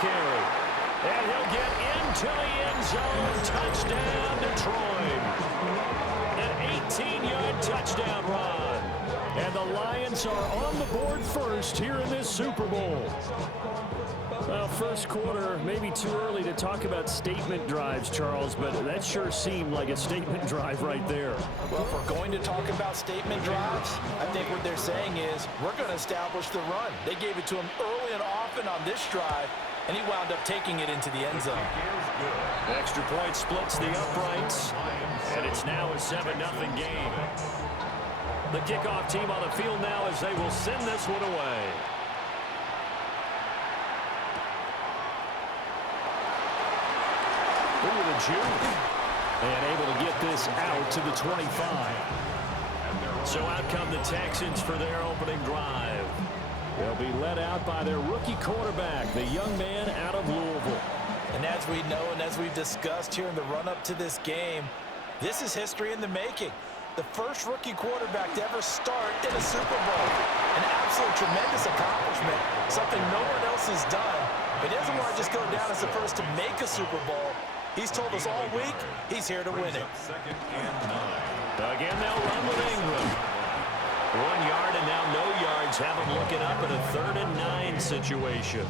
carry. And he'll get into the end zone. Touchdown, Detroit. An 18-yard touchdown run. And the Lions are on the board first here in this Super Bowl. Well, first quarter, maybe too early to talk about statement drives, Charles, but that sure seemed like a statement drive right there. Well, if we're going to talk about statement drives, I think what they're saying is we're going to establish the run. They gave it to him early and often on this drive, and he wound up taking it into the end zone. Extra point splits the uprights, and it's now a 7-0 game. The kickoff team on the field now as they will send this one away. Ooh, the juke. And able to get this out to the 25. So out come the Texans for their opening drive. They'll be led out by their rookie quarterback, the young man out of Louisville. And as we know and as we've discussed here in the run-up to this game, this is history in the making. The first rookie quarterback to ever start in a Super Bowl. An absolute tremendous accomplishment, something no one else has done. But he doesn't want to just go down as the first to make a Super Bowl. He's told us all week he's here to win it. Again, they'll run with Ingram. 1 yard and now no yards. Have him looking up at a 3rd and 9 situation.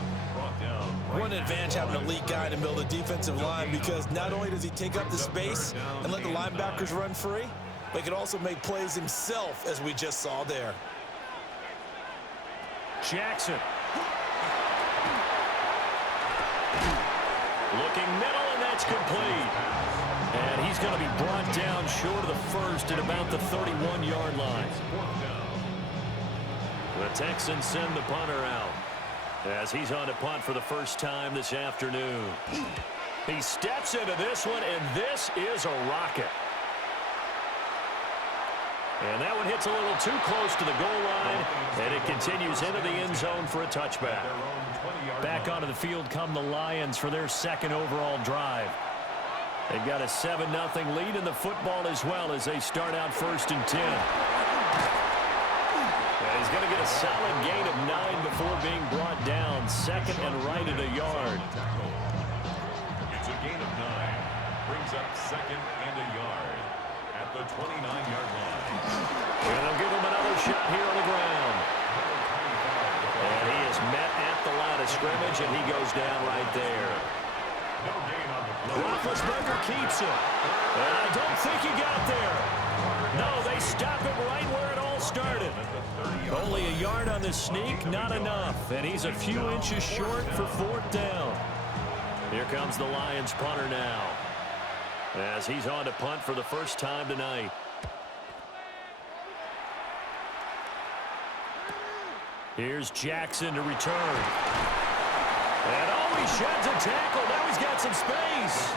One advantage having an elite guy in the middle of the defensive line, because not only does he take up the space and let the linebackers run free, but he can also make plays himself, as we just saw there. Jackson. Looking middle, and that's complete. And he's going to be brought down short of the first at about the 31-yard line. The Texans send the punter out as he's on to punt for the first time this afternoon. He steps into this one, and this is a rocket. And that one hits a little too close to the goal line, and it continues into the end zone for a touchback. Back onto the field come the Lions for their second overall drive. They've got a 7-0 lead in the football as well as they start out 1st and 10. And he's going to get a solid gain of 9 before being brought down. 2nd and right at a yard. It's a gain of 9. Brings up 2nd and a yard at the 29-yard line. And they'll give him another shot here on the ground. And he is met at the line of scrimmage, and he goes down right there. Roethlisberger keeps it. And I don't think he got there. No, they stop him right where it all started. Only a yard on the sneak, not enough. And he's a few inches short for 4th down. Here comes the Lions punter now, as he's on to punt for the first time tonight. Here's Jackson to return. And oh, he sheds a tackle. Now he's got some space.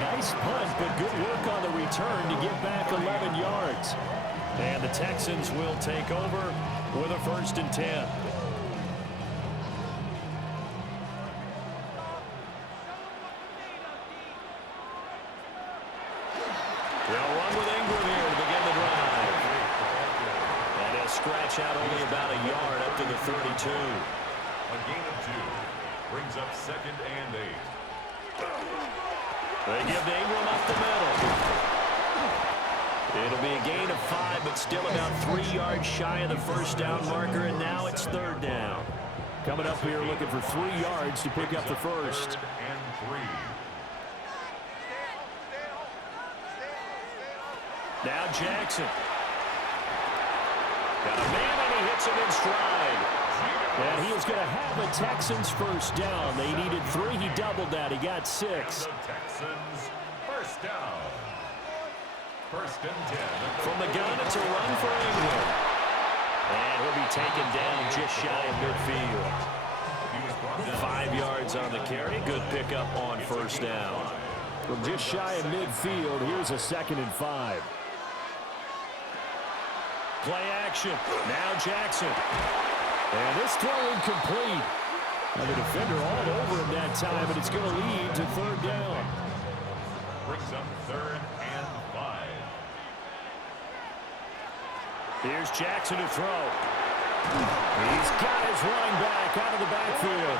Nice punt, but good work on the return to get back 11 yards. And the Texans will take over with a 1st and 10. They'll run with Ingram here to begin the drive. And he'll scratch out only about a yard up to the 32. A gain of 2. Brings up 2nd and 8. They give to Ingram up the middle. It'll be a gain of 5, but still about 3 yards shy of the 1st down marker, and now it's 3rd down. Coming up here looking for 3 yards to pick up the first. 3rd and 3. Now Jackson. Got a man, and he hits him in stride. And he is going to have a Texans 1st down. They needed 3. He doubled that. He got 6. The Texans 1st down. 1st and 10. From the gun, it's a run for Ingram. And he'll be taken down just shy of midfield. 5 yards on the carry. Good pickup on 1st down. From just shy of midfield, here's a 2nd and 5. Play action. Now Jackson. And this throw incomplete. And the defender all over him that time, but it's going to lead to 3rd down. Brings up 3rd and 5. Here's Jackson to throw. He's got his running back out of the backfield.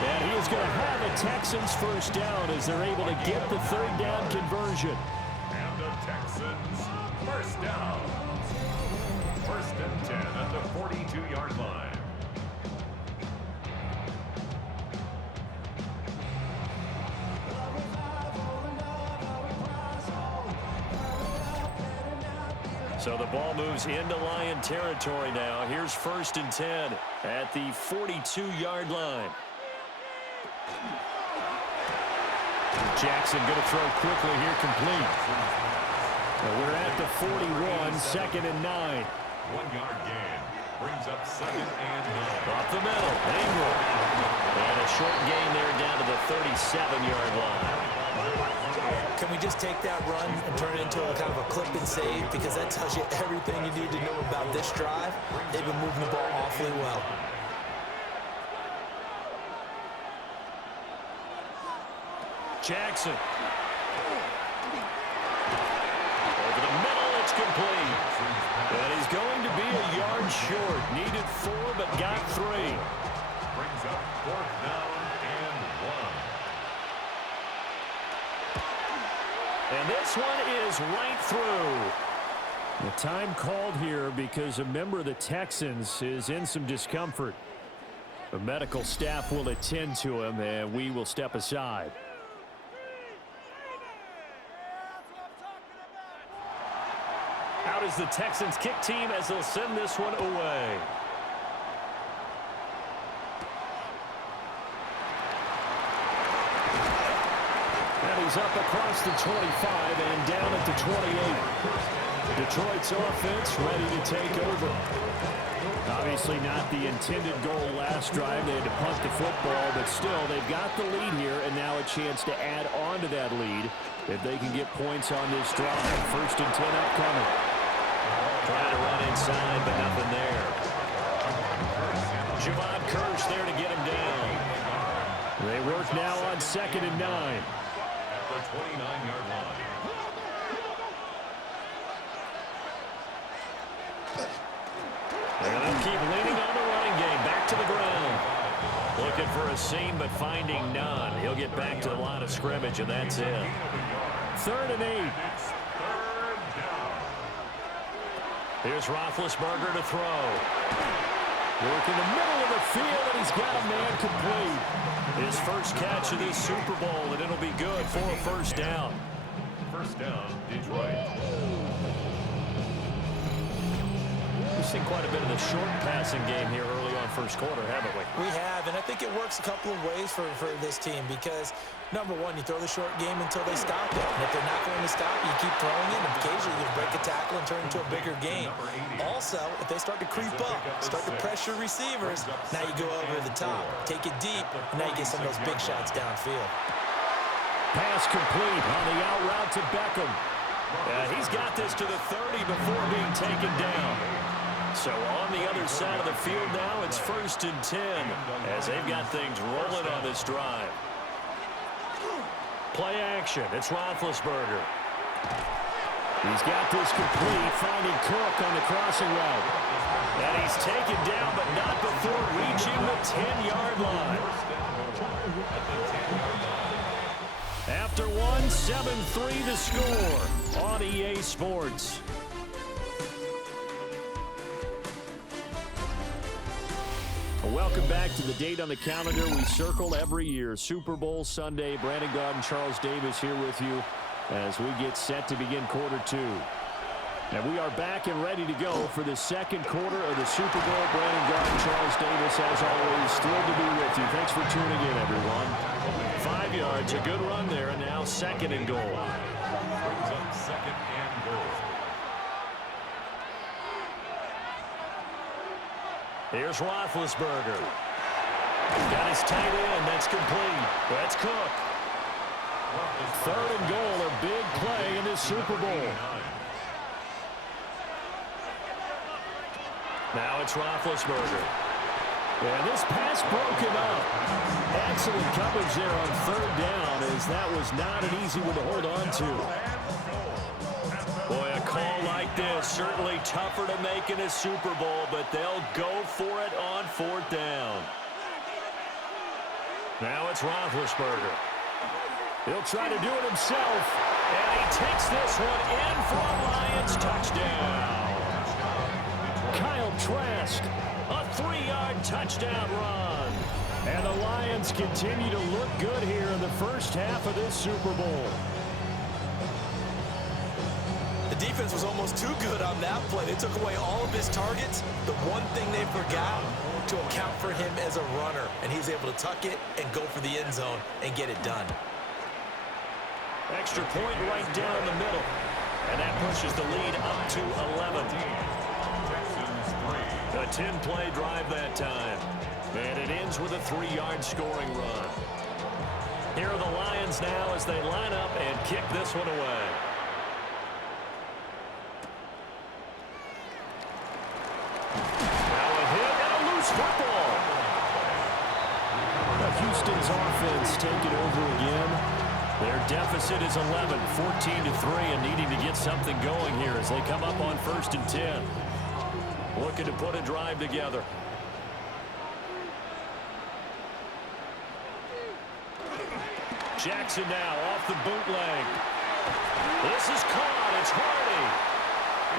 And he is going to have a Texans first down as they're able to get the third down conversion. And the Texans first down. First and 10 at the 42-yard line. So the ball moves into Lion territory now. Here's first and 10 at the 42-yard line. Jackson going to throw quickly here, complete. We're at the 41, second and 9. 1-yard gain. Brings up second and 9. Up the middle, Ingram. And a short gain there down to the 37-yard line. Can we just take that run and turn it into a kind of a clip and save? Because that tells you everything you need to know about this drive. They've been moving the ball awfully well. Jackson. Over the middle, it's complete. And he's going to be a yard short. Needed 4, but got 3. Brings up fourth down and 1. And this one is right through. The time called here because a member of the Texans is in some discomfort. The medical staff will attend to him, and we will step aside. Out is the Texans kick team as they'll send this one away. And he's up across the 25 and down at the 28. Detroit's offense ready to take over. Obviously not the intended goal last drive. They had to punt the football, but still they've got the lead here and now a chance to add on to that lead if they can get points on this drive. First and 10 upcoming. Trying to run inside, but nothing there. Javon Curse there to get him down. They work now on second and 9. At the 29-yard line. They're going to keep leaning on the running game. Back to the ground. Looking for a seam, but finding none. He'll get back to the line of scrimmage, and that's it. Third and 8. Here's Roethlisberger to throw. Work in the middle of the field, and he's got a man complete. His first catch of this Super Bowl, and it'll be good for a first down. First down, Detroit. We've seen quite a bit of the short passing game here early on first quarter, haven't we? We have, and I think it works a couple of ways for this team because, number one, you throw the short game until they stop it. And if they're not going to stop, you keep throwing it, and occasionally you break a tackle and turn it into a bigger game. Also, if they start to creep up, start to pressure receivers, now you go over the top, take it deep, and now you get some of those big shots downfield. Pass complete on the out route to Beckham. He's got this to the 30 before being taken down. So on the other side of the field now, it's first and 10 as they've got things rolling on this drive. Play action. It's Roethlisberger. He's got this complete, finding Cook on the crossing route. And he's taken down, but not before reaching the 10-yard line. After one, 7-3 the score on EA Sports. Welcome back to the date on the calendar we circle every year. Super Bowl Sunday. Brandon Gaudin, Charles Davis here with you as we get set to begin quarter 2. And we are back and ready to go for the second quarter of the Super Bowl. Brandon Gaudin, Charles Davis, as always, thrilled to be with you. Thanks for tuning in, everyone. 5 yards, a good run there, and now second and goal. Brings up second and goal. Here's Roethlisberger. Got his tight end. That's complete. That's Cook. Third and goal, a big play in this Super Bowl. Now it's Roethlisberger. And this pass broken up. Excellent coverage there on third down as that was not an easy one to hold on to. Boy, a call like this, certainly tougher to make in a Super Bowl, but they'll go for it on 4th down. Now it's Roethlisberger. He'll try to do it himself, and he takes this one in for a Lions touchdown. Kyle Trask, a 3-yard touchdown run. And the Lions continue to look good here in the first half of this Super Bowl. The defense was almost too good on that play. They took away all of his targets. The one thing they forgot, to account for him as a runner. And he's able to tuck it and go for the end zone and get it done. Extra point right down the middle. And that pushes the lead up to 11. A 10-play drive that time. And it ends with a 3-yard scoring run. Here are the Lions now as they line up and kick this one away. Now a hit and a loose football. Now Houston's offense taking over again. Their deficit is 11, 14-3, and needing to get something going here as they come up on 1st and 10. Looking to put a drive together. Jackson now off the bootleg. This is caught. It's Hardy.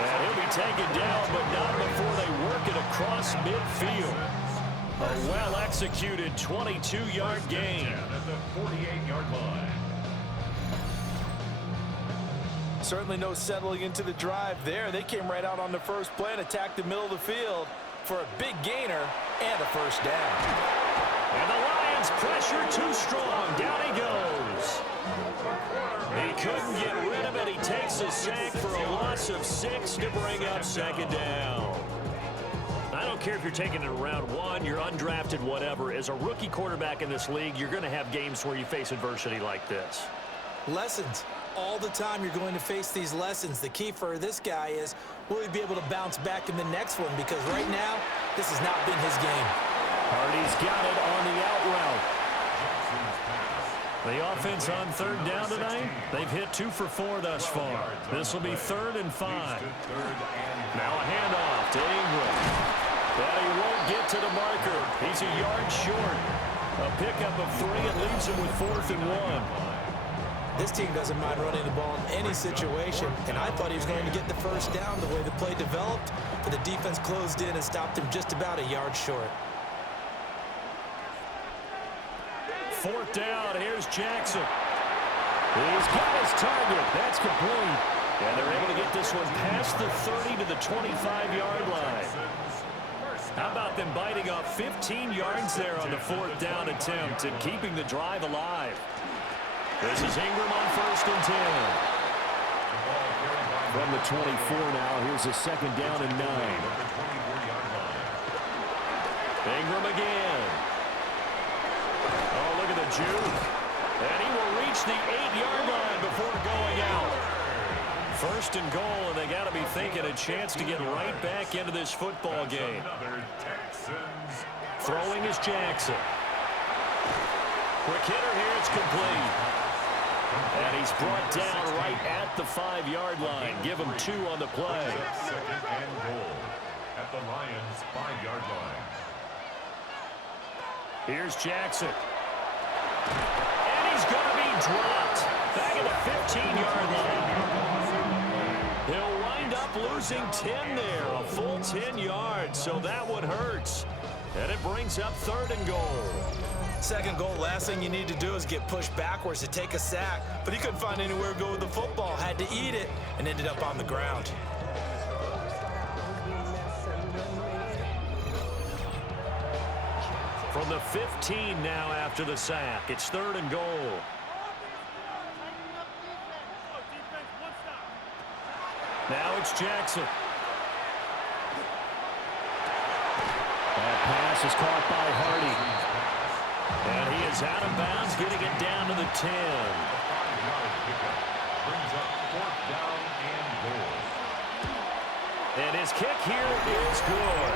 And he'll be taken down, but not before they work it across midfield. A well-executed 22-yard gain. At the 48-yard line. Certainly no settling into the drive there. They came right out on the first play and attacked the middle of the field for a big gainer and a 1st down. And the Lions pressure too strong. Down he goes. He couldn't get rid of it. He takes a sack for a loss of 6 to bring up 2nd down. I don't care if you're taking it in round 1, you're undrafted, whatever. As a rookie quarterback in this league, you're going to have games where you face adversity like this. Lessons. All the time you're going to face these lessons. The key for this guy is, will he be able to bounce back in the next one? Because right now, this has not been his game. Hardy's got it on the out route. The offense on 3rd down tonight, they've hit 2 for 4 thus far. This will be 3rd and 5. Now a handoff to Ingram. But he won't get to the marker. He's a yard short. A pickup of 3 and leaves him with 4th and 1. This team doesn't mind running the ball in any situation, and I thought he was going to get the 1st down the way the play developed, but the defense closed in and stopped him just about a yard short. 4th down, here's Jackson. He's got his target. That's complete. And they're able to get this one past the 30 to the 25-yard line. How about them biting off 15 yards there on the 4th down attempt and keeping the drive alive? This is Ingram on 1st and 10. From the 24 now, here's a 2nd down and 9. Ingram again. Oh, look at the juke. And he will reach the 8-yard line before going out. 1st and goal, and they got to be thinking a chance to get right back into this football game. Throwing is Jackson. Quick hitter here, it's complete. And he's brought down right at the 5-yard line. Give him 2 on the play. 2nd and goal at the Lions' 5-yard line. Here's Jackson. And he's going to be dropped. Back at the 15-yard line. He'll wind up losing 10 there. A full 10 yards, so that one hurts. And it brings up 3rd and goal. 2nd goal, last thing you need to do is get pushed backwards to take a sack. But he couldn't find anywhere to go with the football. Had to eat it and ended up on the ground. From the 15 now after the sack. It's 3rd and goal. Now it's Jackson. That pass is caught by Hardy. And he is out of bounds, getting it down to the 10. Brings up 4th down and goal. And his kick here is good.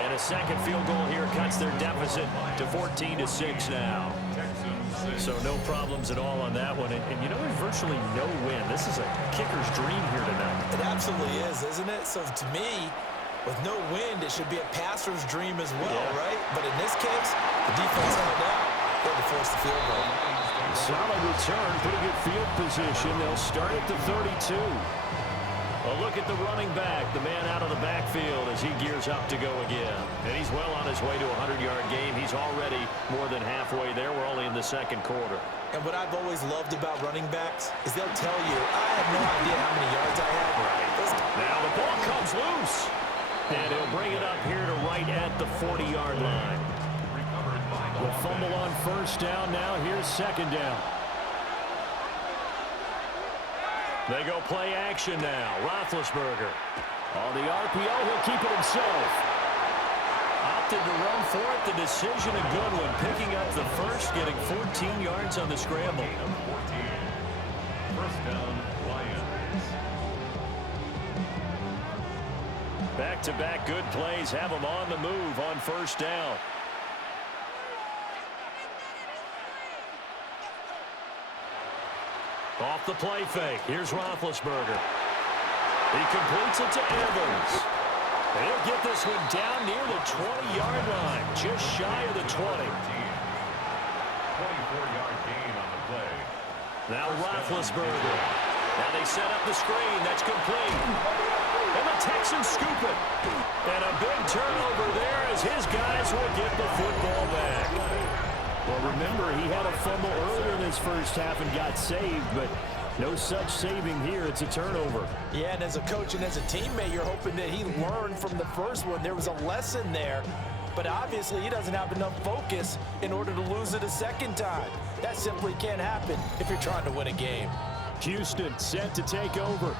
And a 2nd field goal here cuts their deficit to 14-6 now. Texans So no problems at all on that one. And you know, there's virtually no win. This is a kicker's dream here tonight. It absolutely is, isn't it? So to me, with no wind, it should be a passer's dream as well, right? But in this case, the defense held out. They had to force the field goal. Solid return, pretty good field position. They'll start at the 32. A look at the running back, the man out of the backfield as he gears up to go again. And he's well on his way to a 100-yard game. He's already more than halfway there. We're only in the second quarter. And what I've always loved about running backs is they'll tell you, I have no idea how many yards I have. Now the ball comes loose. And he'll bring it up here to right at the 40-yard line. The fumble on first down. Now here's second down. They go play action now. Roethlisberger. On the RPO, he'll keep it himself. Opted to run for it. The decision a good one. Picking up the first, getting 14 yards on the scramble. 14. First down, Lions. Back-to-back good plays have them on the move on first down. Off the play fake. Here's Roethlisberger. He completes it to Evans. He'll get this one down near the 20-yard line, just shy of the 20. 24-yard gain on the play. Now Roethlisberger. Now they set up the screen. That's complete. And the Texans scoop it. And a big turnover there as his guys will get the football back. Well, remember, he had a fumble earlier in his first half and got saved, but no such saving here. It's a turnover. Yeah, and as a coach and as a teammate, you're hoping that he learned from the first one. There was a lesson there, but obviously he doesn't have enough focus in order to lose it a second time. That simply can't happen if you're trying to win a game. Houston set to take over.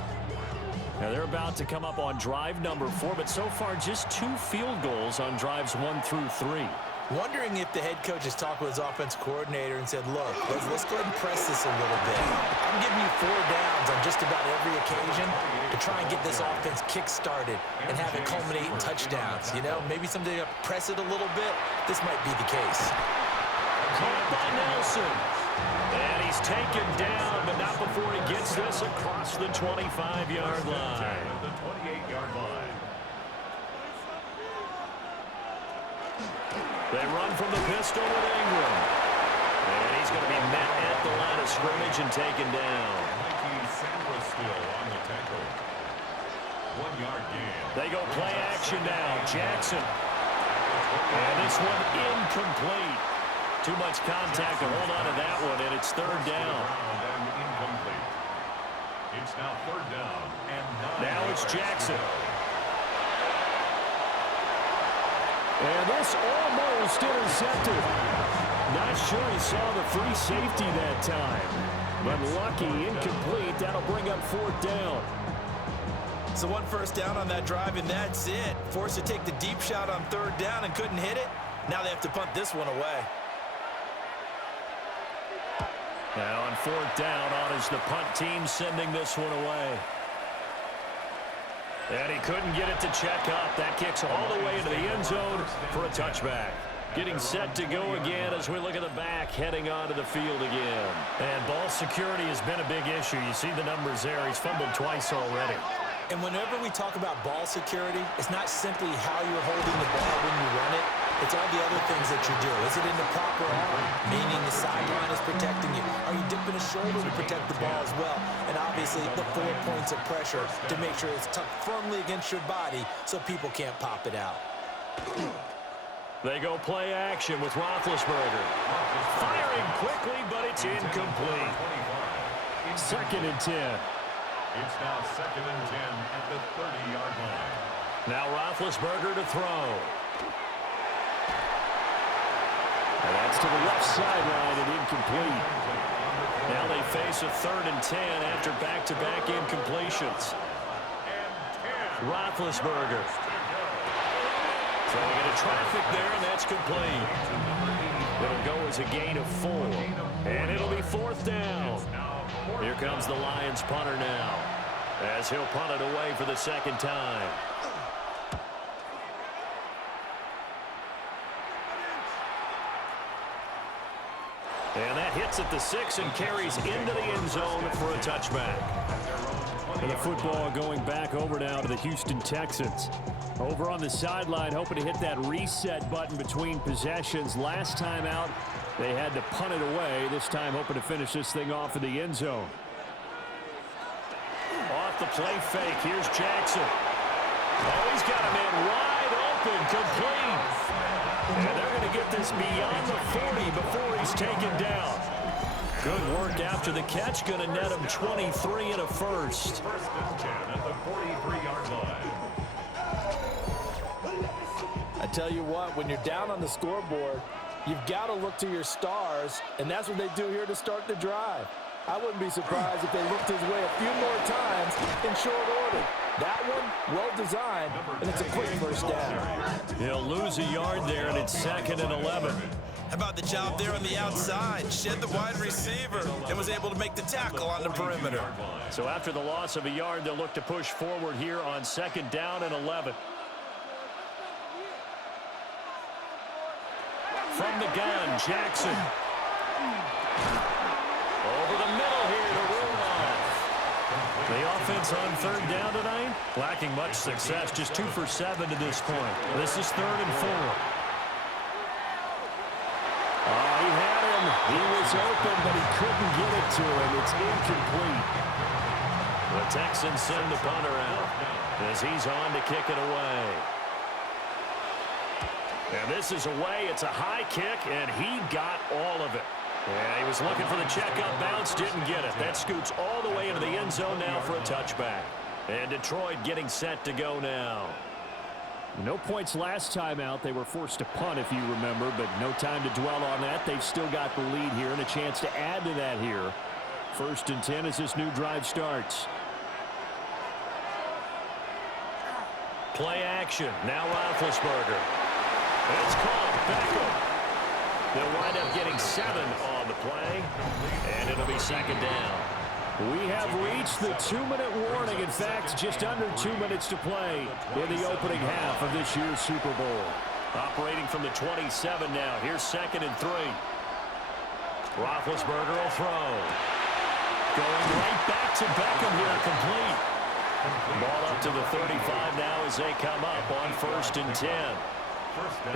Now they're about to come up on drive number 4, but so far just 2 field goals on drives 1 through 3. Wondering if the head coach has talked with his offense coordinator and said, look, let's go ahead and press this a little bit. I'm giving you 4 downs on just about every occasion to try and get this offense kick-started and have it culminate in touchdowns. You know, maybe someday press it a little bit. This might be the case. Caught by Nelson. And he's taken down, but not before he gets this across the 25-yard line. The 28-yard line. They run from the pistol with Ingram. And he's going to be met at the line of scrimmage and taken down. Sandra still on the tackle. 1-yard gain. They go play action now. Jackson. And this one incomplete. Too much contact to hold on to that one, and it's third down. And incomplete. It's now third down and 9. Now it's Jackson. And this almost intercepted. Not sure he saw the free safety that time. But lucky, incomplete. That'll bring up fourth down. So 1 first down on that drive, and that's it. Forced to take the deep shot on third down and couldn't hit it. Now they have to punt this one away. Now on fourth down, on is the punt team sending this one away. And he couldn't get it to check up. That kicks all the way into the end zone for a touchback. Getting set to go again as we look at the back, heading onto the field again. And ball security has been a big issue. You see the numbers there. He's fumbled twice already. And whenever we talk about ball security, it's not simply how you're holding the ball when you run it. It's all the other things that you do. Is it in the proper arm, meaning the sideline is protecting you? Are you dipping a shoulder to protect the ball as well? And obviously the 4 points of pressure to make sure it's tucked firmly against your body so people can't pop it out. They go play action with Roethlisberger. Firing quickly, but it's incomplete. Second and 10. It's now second and 10 at the 30-yard line. Now Roethlisberger to throw. And that's to the left sideline and incomplete. Now they face a third and 10 after back-to-back incompletions. Roethlisberger. Throwing into traffic there, and that's complete. It'll go as a gain of 4. And it'll be fourth down. Here comes the Lions punter now, as he'll punt it away for the second time. And that hits at the 6 and carries into the end zone for a touchback. And the football going back over now to the Houston Texans. Over on the sideline, hoping to hit that reset button between possessions. Last time out, they had to punt it away. This time, hoping to finish this thing off in the end zone. Off the play fake. Here's Jackson. Oh, he's got a man wide open, complete. And they're going to get this beyond the 40 before he's taken down. Good work after the catch. Going to net him 23 and a first. First and 10 at the 43-yard line. I tell you what, when you're down on the scoreboard, you've got to look to your stars, and that's what they do here to start the drive. I wouldn't be surprised if they looked his way a few more times in short order. That one, well designed, and it's a quick first down. He'll lose a yard there, and it's 2nd and 11. How about the job there on the outside? Shed the wide receiver and was able to make the tackle on the perimeter. So after the loss of a yard, they'll look to push forward here on 2nd down and 11. From the gun, Jackson. Over the middle here to roll off. The offense on 3rd down tonight, lacking much success, just 2 for 7 to this point. This is 3rd and 4. Oh, he had him. He was open, but he couldn't get it to him. It's incomplete. The Texans send the punter out as he's on to kick it away. And this is away. It's a high kick, and he got all of it. Yeah, he was looking for the checkup bounce, didn't get it. That scoots all the way into the end zone now for a touchback. And Detroit getting set to go now. No points last time out. They were forced to punt, if you remember, but no time to dwell on that. They've still got the lead here and a chance to add to that here. 1st and 10 as this new drive starts. Play action. Now Roethlisberger. It's called Beckham. They'll wind up getting 7 on the play, and it'll be 2nd down. We have reached the 2-minute warning. In fact, just under 2 minutes to play in the opening half of this year's Super Bowl. Operating from the 27 now. Here's 2nd and 3. Roethlisberger will throw. Going right back to Beckham here, complete. Ball up to the 35 now as they come up on 1st and 10.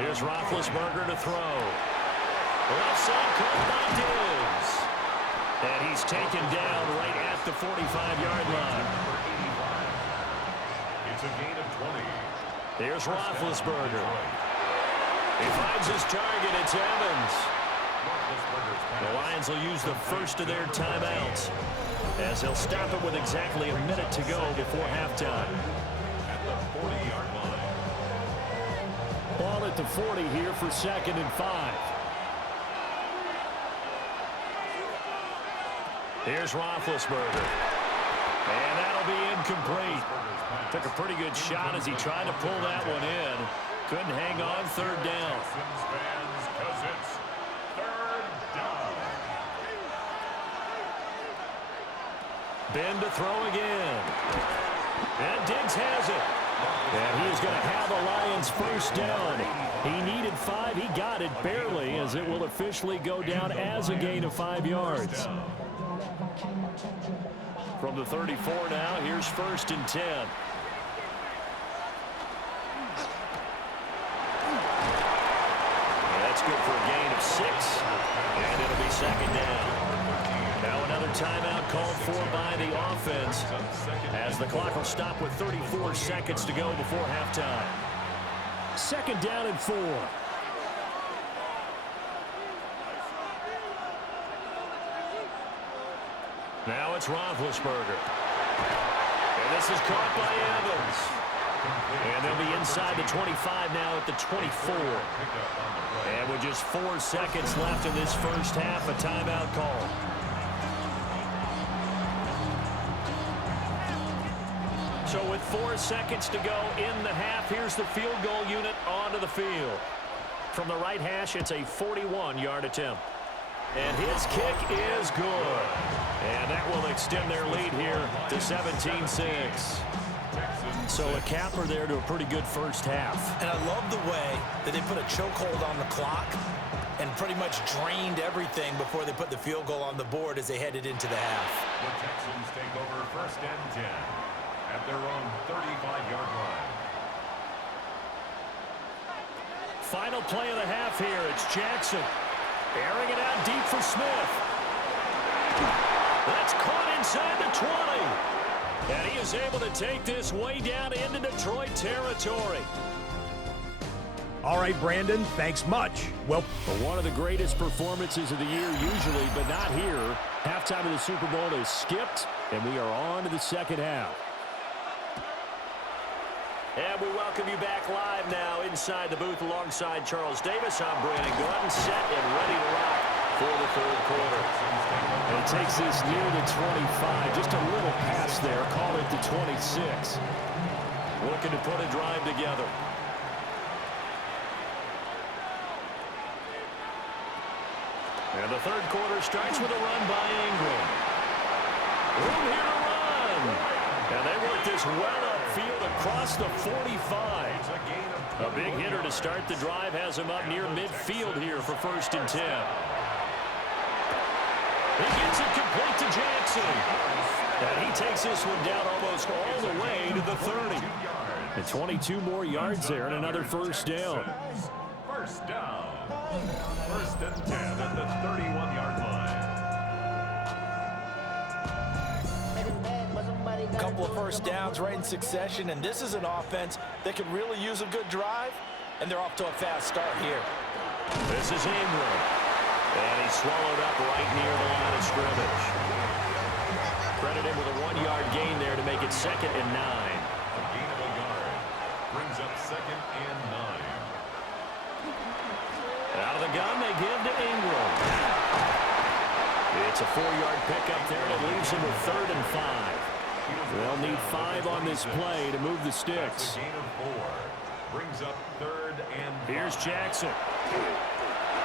Here's Roethlisberger to throw. Left side caught by Diggs. And he's taken down right at the 45-yard line. It's a gain of 20. Here's Roethlisberger. He finds his target. It's Evans. The Lions will use the first of their timeouts as they'll stop it with exactly a minute to go before halftime. At the 40-yard line. Ball at the 40 here for 2nd and 5. Here's Roethlisberger. And that'll be incomplete. Took a pretty good shot as he tried to pull that one in. Couldn't hang on 3rd down. Texans fans, 'cause it's 3rd down. Ben to throw again. And Diggs has it. And he is going to have the Lions first down. He needed 5. He got it barely as it will officially go down as a gain of 5 yards. From the 34 now, here's 1st and 10. And that's good for a gain of 6. And it'll be 2nd down. Now another timeout called for by the offense as the clock will stop with 34 seconds to go before halftime. 2nd down and 4. Now it's Roethlisberger. And this is caught by Evans. And they'll be inside the 25 now at the 24. And with just 4 seconds left in this first half, a timeout call. So with 4 seconds to go in the half, here's the field goal unit onto the field. From the right hash, it's a 41-yard attempt. And his kick is good. And that will extend their lead here to 17-6. So a capper there to a pretty good first half. And I love the way that they put a chokehold on the clock and pretty much drained everything before they put the field goal on the board as they headed into the half. The Texans take over 1st and 10 at their own 35-yard line. Final play of the half here. It's Jackson. Airing it out deep for Smith. That's caught inside the 20. And he is able to take this way down into Detroit territory. All right, Brandon, thanks much. Well, One of the greatest performances of the year usually, but not here. Halftime of the Super Bowl is skipped, and we are on to the second half. And we welcome you back live now inside the booth alongside Charles Davis. I'm Brandon Gordon, set and ready to rock for the third quarter. And it takes this near the 25, just a little past there. Call it the 26. Looking to put a drive together. And the third quarter starts with a run by Ingram. Room here to run. And they work this well upfield across the 45. A big hitter to start the drive has him up near midfield here for 1st and 10. He gets it complete to Jackson. And he takes this one down almost all the way to the 30. And 22 more yards there and another first down. First down. 1st and 10 at the 31-yard line. A couple of first downs right in succession, and this is an offense that could really use a good drive, and they're off to a fast start here. This is Ingram. And he's swallowed up right near the line of scrimmage. Credit him with a 1-yard gain there to make it 2nd and 9. A gain of a yard brings up 2nd and 9. Out of the gun, they give to Ingram. It's a 4-yard pickup there, and it leaves him with 3rd and 5. They'll need 5 on this play to move the sticks. A gain of 4 brings up 3rd and 5. Here's Jackson.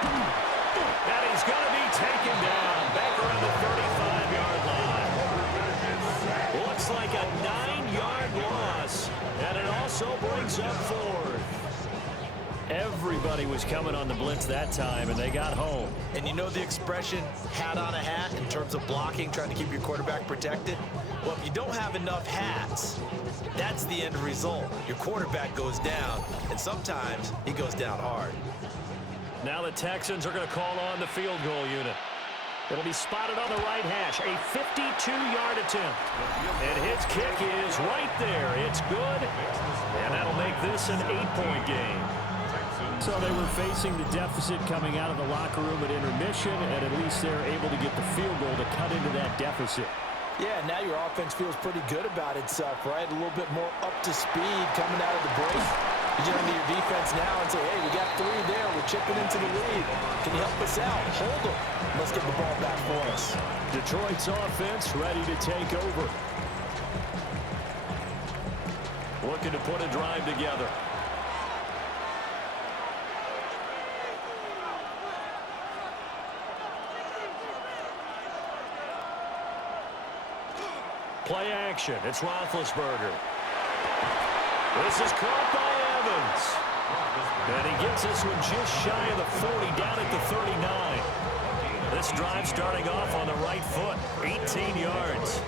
And he's going to be taken down back around the 35-yard line. Looks like a 9-yard loss, and it also brings up 4th. Everybody was coming on the blitz that time, and they got home. And you know the expression, hat on a hat, in terms of blocking, trying to keep your quarterback protected? Well, if you don't have enough hats, that's the end result. Your quarterback goes down, and sometimes he goes down hard. Now the Texans are going to call on the field goal unit. It'll be spotted on the right hash, a 52-yard attempt. And his kick is right there. It's good, and that'll make this an 8-point game. So they were facing the deficit coming out of the locker room at intermission, and at least they're able to get the field goal to cut into that deficit. Yeah, now your offense feels pretty good about itself, right? A little bit more up to speed coming out of the break. You get into your defense now and say, hey, we got 3 there. We're chipping into the lead. Can you help us out? Hold them. Let's get the ball back for us. Detroit's offense ready to take over. Looking to put a drive together. Play action. It's Roethlisberger. This is caught by Evans. And he gets this one just shy of the 40, down at the 39. This drive starting off on the right foot, 18 yards.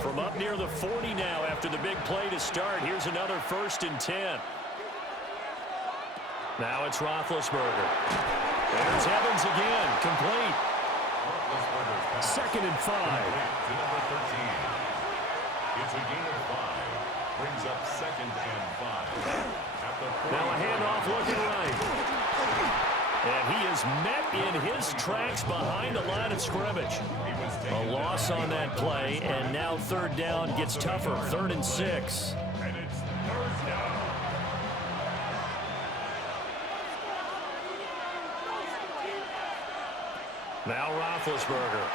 From up near the 40 now after the big play to start. Here's another 1st and 10. Now it's Roethlisberger. There's Evans again, complete. 2nd and 5. To number 13. It's a gain of 5. Brings up 2nd and 5. At the Now a handoff looking right. And he is met in his tracks behind the line of scrimmage. A loss on that play, and now 3rd down gets tougher. 3rd and 6. And it's 3rd down. Now Roethlisberger.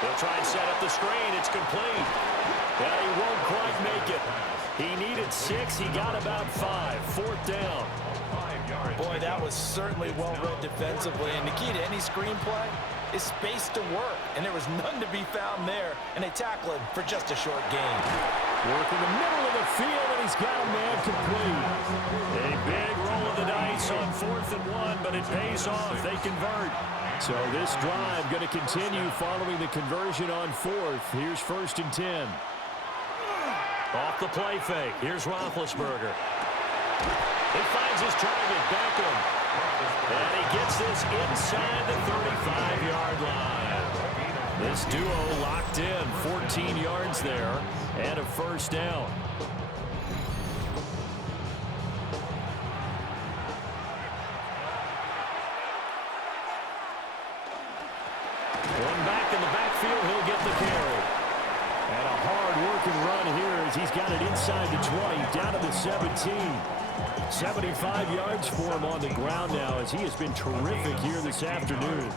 He'll try and set up the screen. It's complete. Yeah, he won't quite make it. He needed 6. He got about 5. 4th down. Boy, that was certainly well-read defensively. And the key to any screenplay is space to work. And there was none to be found there. And they tackle him for just a short gain. Work in the middle of the field, and he's got a man complete. A big roll of the dice on 4th and 1, but it pays off. They convert. So this drive going to continue following the conversion on 4th. Here's 1st and 10. Off the play fake. Here's Roethlisberger. He finds his target, Beckham. And he gets this inside the 35-yard line. This duo locked in, 14 yards there, and a 1st down. One back in the backfield, he'll get the carry. And a hard-working run here as he's got it inside the 20, down to the 17. 75 yards for him on the ground now as he has been terrific here this afternoon.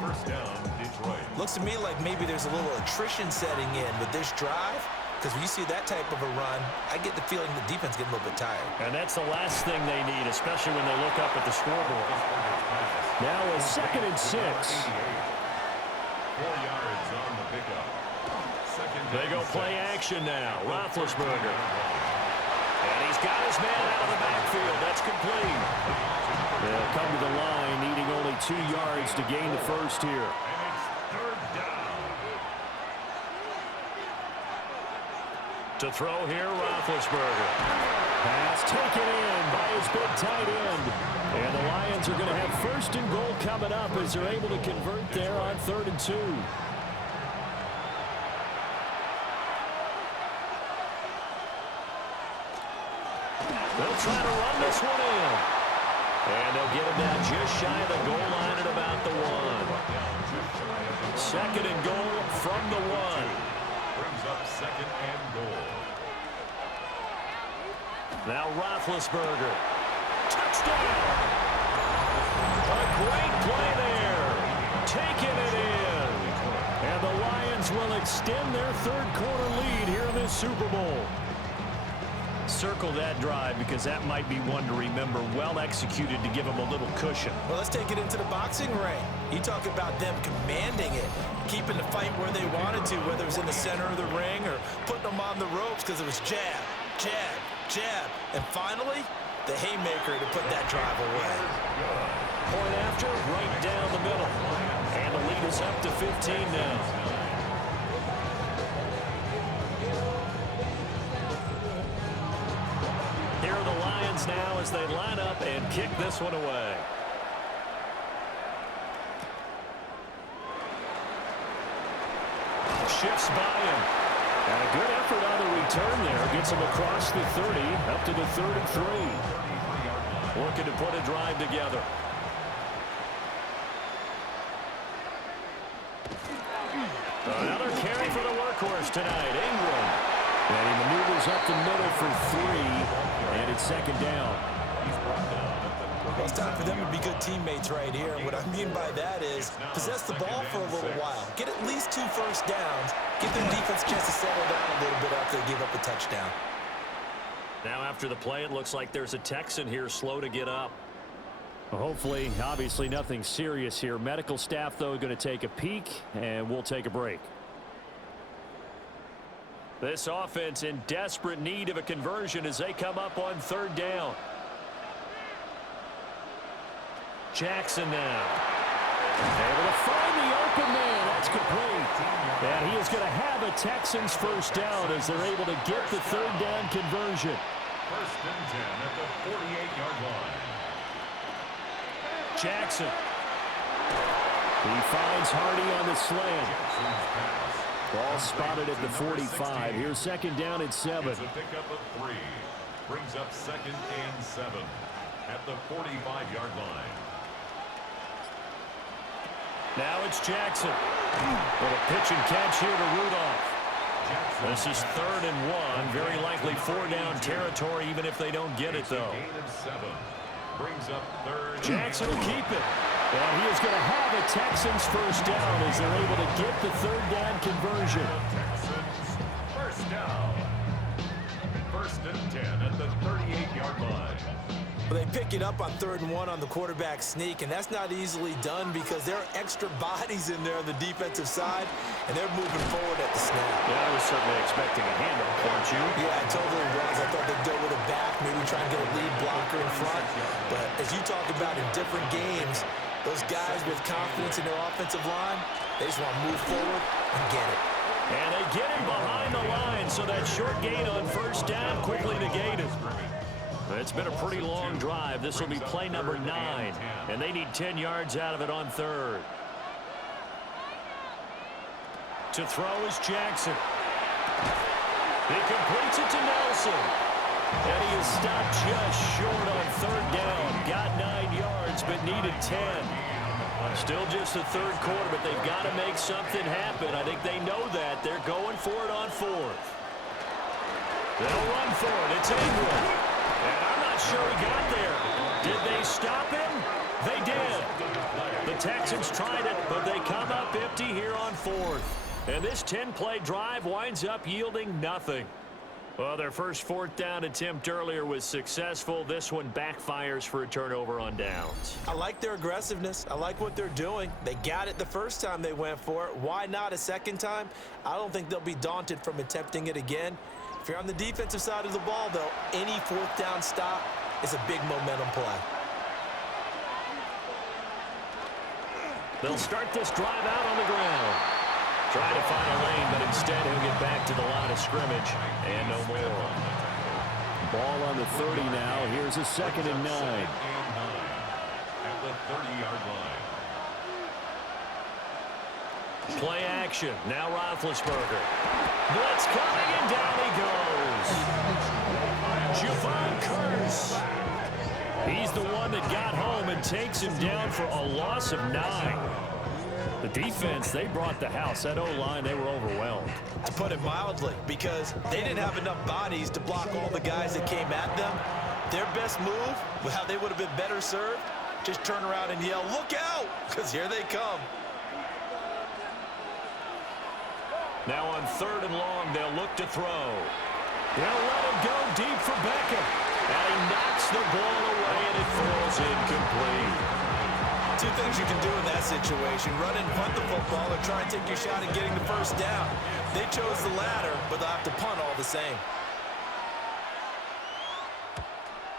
1st down, Detroit. Looks to me like maybe there's a little attrition setting in with this drive, because when you see that type of a run, I get the feeling the defense getting a little bit tired. And that's the last thing they need, especially when they look up at the scoreboard. Now a 2nd and 6. 4 yards on the pickup. They go play action now. Roethlisberger. And he's got his man out of the backfield. That's complete. They'll come to the line, needing only 2 yards to gain the 1st here. And it's 3rd down. To throw here, Roethlisberger. Pass taken in by his big tight end. And the Lions are going to have 1st and goal coming up as they're able to convert there on 3rd and 2. They'll try to run this one in. And they'll get him down just shy of the goal line at about the 1. 2nd and goal from the 1. Brings up 2nd and goal. Now Roethlisberger. Touchdown! A great play there. Taking it in. And the Lions will extend their 3rd quarter lead here in this Super Bowl. Circle that drive because that might be one to remember. Well executed to give them a little cushion. Well, let's take it into the boxing ring. You talk about them commanding it, keeping the fight where they wanted to, whether it was in the center of the ring or putting them on the ropes because it was jab, jab, jab. And finally, the haymaker to put that drive away. Point after, right down the middle. And the lead is up to 15 now. Here are the Lions now as they line up and kick this one away. Shifts by him. And a good effort on the return there. Gets him across the 30, up to the 33. Looking to put a drive together. Another carry for the workhorse tonight, Ingram. And he maneuvers up the middle for 3, and it's 2nd down. Well, it's time for them to be good teammates right here. And what I mean by that is possess the ball for a little while. Get at least 2 first downs. Give their defense a chance to settle down a little bit after they give up a touchdown. Now after the play, it looks like there's a Texan here slow to get up. Well, hopefully, obviously nothing serious here. Medical staff, though, going to take a peek, and we'll take a break. This offense in desperate need of a conversion as they come up on 3rd down. Jackson now. Able to find the open man. That's complete. And he is going to have a Texans 1st down as they're able to get the 3rd down conversion. 1st and 10 at the 48-yard line. Jackson. He finds Hardy on the slant. Ball spotted at the 45. Here's 2nd down and 7. It's a pickup of 3. Brings up 2nd and 7 at the 45-yard line. Now it's Jackson. With a pitch and catch here to Rudolph. This is 3rd and 1. Very likely 4-down territory, even if they don't get it, though. Gain of 7. Brings up 3rd. Jackson will keep it. And he is going to have a Texans 1st down as they're able to get the 3rd down conversion. Texans 1st down. 1st and 10 at the 38-yard line. Well, they pick it up on 3rd and 1 on the quarterback sneak, and that's not easily done because there are extra bodies in there on the defensive side, and they're moving forward at the snap. Yeah, I was certainly expecting a handoff, weren't you? Yeah, I totally was. I thought they'd go with a back, maybe try and get a lead blocker in front. But as you talk about in different games, those guys with confidence in their offensive line, they just want to move forward and get it. And they get him behind the line, so that short gain on 1st down quickly negated. It's been a pretty long drive. This will be play number 9, and they need 10 yards out of it on 3rd. To throw is Jackson. He completes it to Nelson. And he is stopped just short on 3rd down. Got 9 yards, but needed 10. Still just the 3rd quarter, but they've got to make something happen. I think they know that. They're going for it on 4th. They'll run for it. It's Ingram. And I'm not sure he got there. Did they stop him? They did. The Texans tried it, but they come up empty here on 4th. And this 10-play drive winds up yielding nothing. Well, their first 4th down attempt earlier was successful. This one backfires for a turnover on downs. I like their aggressiveness. I like what they're doing. They got it the first time they went for it. Why not a second time? I don't think they'll be daunted from attempting it again. If you're on the defensive side of the ball, though, any 4th down stop is a big momentum play. They'll start this drive out on the ground. Trying to find a lane, but instead he'll get back to the line of scrimmage and no more. Ball on the 30 now. Here's a 2nd and 9. At the 30-yard line. Play action. Now Roethlisberger. Blitz coming, and down he goes. Javon Curse. He's the one that got home and takes him down for a loss of 9. The defense, they brought the house. That O-line, they were overwhelmed. To put it mildly, because they didn't have enough bodies to block all the guys that came at them. Their best move, how they would have been better served, just turn around and yell, "Look out!" because here they come. Now on 3rd and long, they'll look to throw. They'll let him go deep for Beckham. And he knocks the ball away, and it falls incomplete. 2 things you can do in that situation: run and punt the football, or try and take your shot at getting the 1st down. They chose the latter, but they'll have to punt all the same.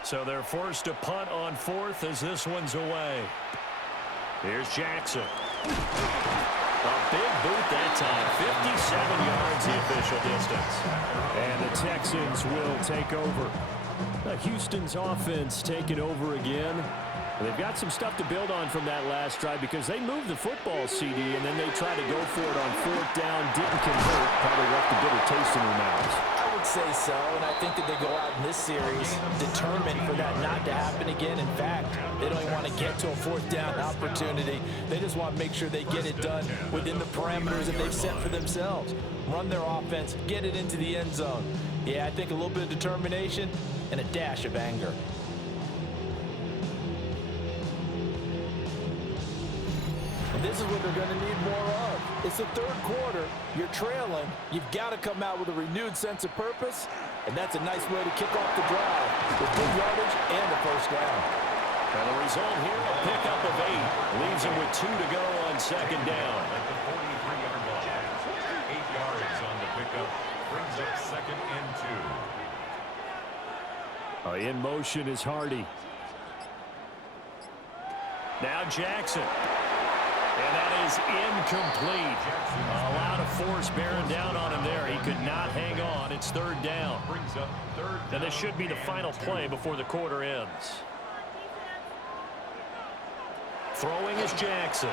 So they're forced to punt on 4th as this one's away. Here's Jackson. A big boot that time. 57 yards the official distance. And the Texans will take over. Houston's offense taking over again. They've got some stuff to build on from that last drive because they moved the football, CD, and then they tried to go for it on 4th down, didn't convert, probably left a bitter taste in their mouths. I would say so, and I think that they go out in this series determined for that not to happen again. In fact, they don't even want to get to a 4th down opportunity. They just want to make sure they get it done within the parameters that they've set for themselves. Run their offense, get it into the end zone. Yeah, I think a little bit of determination and a dash of anger. This is what they're going to need more of. It's the 3rd quarter. You're trailing. You've got to come out with a renewed sense of purpose, and that's a nice way to kick off the drive with good yardage and a 1st down. And the result here, a pickup of 8. Leaves him with 2 to go on 2nd down. At the 43-yard line. 8 yards on the pickup. Brings up 2nd and 2. In motion is Hardy. Now Jackson. And that is incomplete. A lot of force bearing down on him there. He could not hang on. It's 3rd down. Brings up 3rd down. And this should be the final play before the quarter ends. Throwing is Jackson.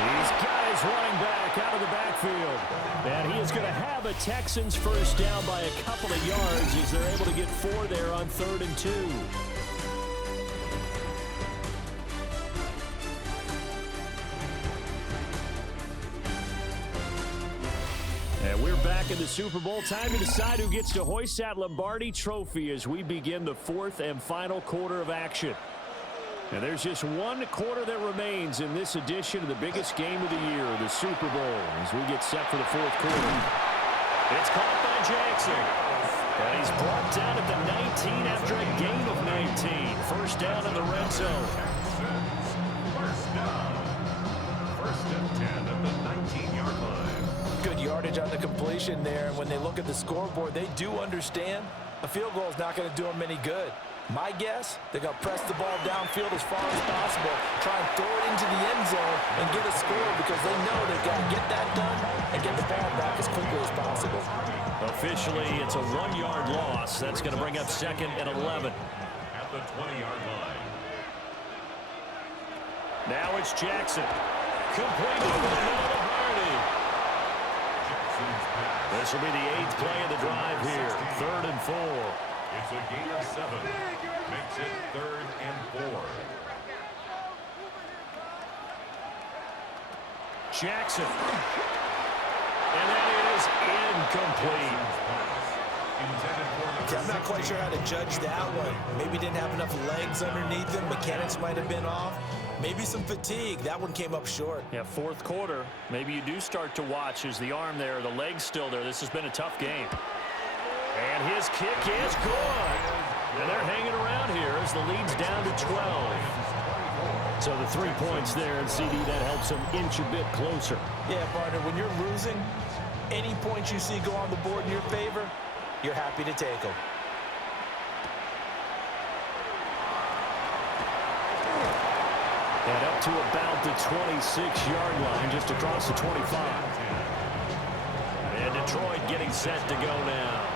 He's got his running back out of the backfield. And he is going to have a Texans 1st down by a couple of yards as they're able to get 4 there on 3rd and 2. And we're back in the Super Bowl. Time to decide who gets to hoist that Lombardi trophy as we begin the 4th and final quarter of action. And there's just 1 quarter that remains in this edition of the biggest game of the year, the Super Bowl, as we get set for the 4th quarter. It's caught by Jackson. And he's brought down at the 19 after a gain of 19. First down in the red zone. First down. First and 10 at the 19-yard line. Good yardage on the completion there. And when they look at the scoreboard, they do understand a field goal is not going to do them any good. My guess, they're going to press the ball downfield as far as possible, try and throw it into the end zone and get a score because they know they've got to get that done and get the ball back as quickly as possible. Officially, it's a 1-yard loss. That's going to bring up second and 11. At the 20-yard line. Now it's Jackson. Complete over the middle to Hardy. Jackson's pass. This will be the 8th play of the drive here. 3rd and 4. It's a gain of 7. Makes it 3rd and 4. Jackson. And that is incomplete. I'm not quite sure how to judge that one. Maybe didn't have enough legs underneath him. Mechanics might have been off. Maybe some fatigue. That one came up short. Yeah, 4th quarter. Maybe you do start to watch as the arm there, the leg's still there. This has been a tough game. And his kick is good. And they're hanging around here as the lead's down to 12. So the 3 points there, and CD, that helps them inch a bit closer. Yeah, partner, when you're losing, any points you see go on the board in your favor, you're happy to take them. And up to about the 26-yard line, just across the 25. And Detroit getting set to go now.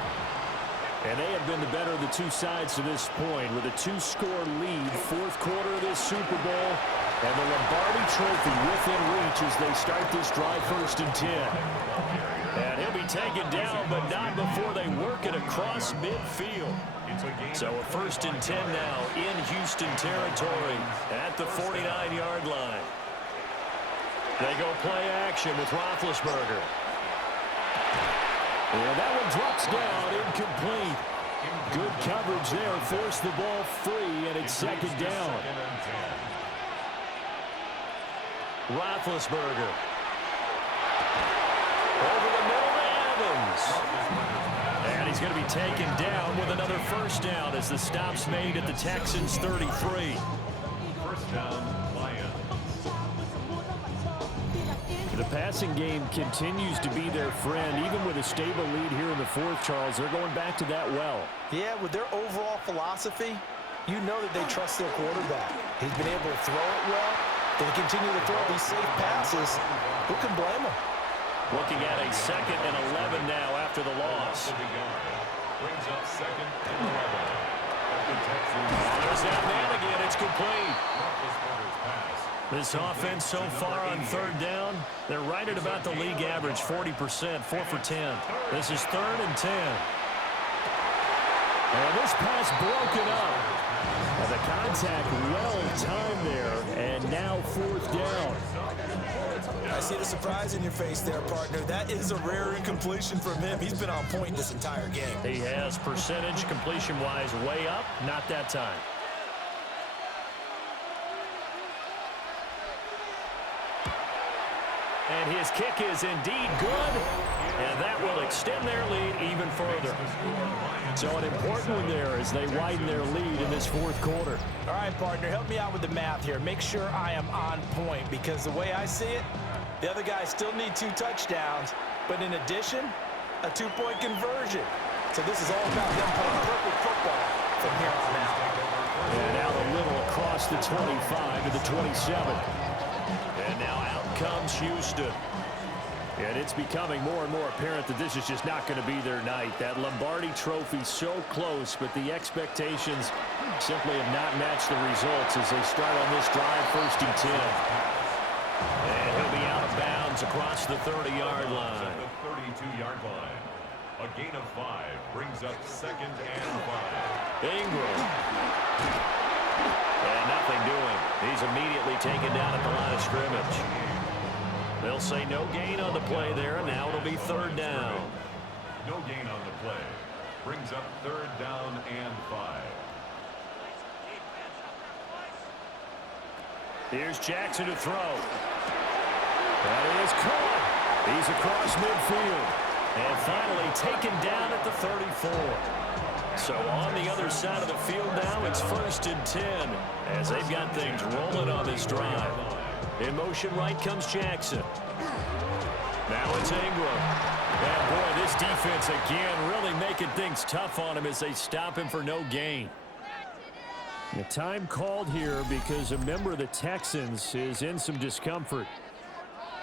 And they have been the better of the two sides to this point with a 2-score lead, 4th quarter of this Super Bowl, and the Lombardi Trophy within reach as they start this drive 1st and 10. And he'll be taken down, but not before they work it across midfield. So a 1st and 10 now in Houston territory at the 49-yard line. They go play action with Roethlisberger. And that one drops down, incomplete. Good coverage there, forced the ball free, and it's 2nd down. Roethlisberger. Over the middle to Evans. And he's going to be taken down with another 1st down as the stop's made at the Texans' 33. First down, Lions. The passing game continues to be their friend. Even with a stable lead here in the 4th, Charles, they're going back to that well. Yeah, with their overall philosophy, you know that they trust their quarterback. He's been able to throw it well. They continue to throw these safe passes. Who can blame them? Looking at a 2nd and 11 now after the loss. Brings up 2nd and 11. The Texans. There's that man again. It's complete. Roethlisberger's pass. This offense so far on 3rd down, they're right at about the league average, 40%, 4 for 10. This is 3rd and 10. And this pass broken up. And the contact well timed there, and now 4th down. I see the surprise in your face there, partner. That is a rare incompletion from him. He's been on point this entire game. He has percentage completion-wise way up, not that time. And his kick is indeed good, and that will extend their lead even further. So an important one there as they widen their lead in this 4th quarter. All right, partner, help me out with the math here. Make sure I am on point because the way I see it, the other guys still need 2 touchdowns, but in addition, a 2-point conversion. So this is all about them playing perfect football from here on out. And out a little across the 25 to the 27. And now out comes Houston. And it's becoming more and more apparent that this is just not going to be their night. That Lombardi Trophy so close, but the expectations simply have not matched the results as they start on this drive 1st and 10. And he'll be out of bounds across the 30-yard line. At the 32-yard line. A gain of 5 brings up 2nd and 5. Ingram. And nothing doing. He's immediately taken down at the line of scrimmage. They'll say no gain on the play there, and now it'll be 3rd down. No gain on the play. Brings up 3rd down and 5. Here's Jackson to throw. That is caught. He's across midfield. And finally taken down at the 34. So on the other side of the field now, it's 1st and 10 as they've got things rolling on this drive. In motion right comes Jackson. Now it's Ingram. And boy, this defense again really making things tough on him as they stop him for no gain. The time called here because a member of the Texans is in some discomfort.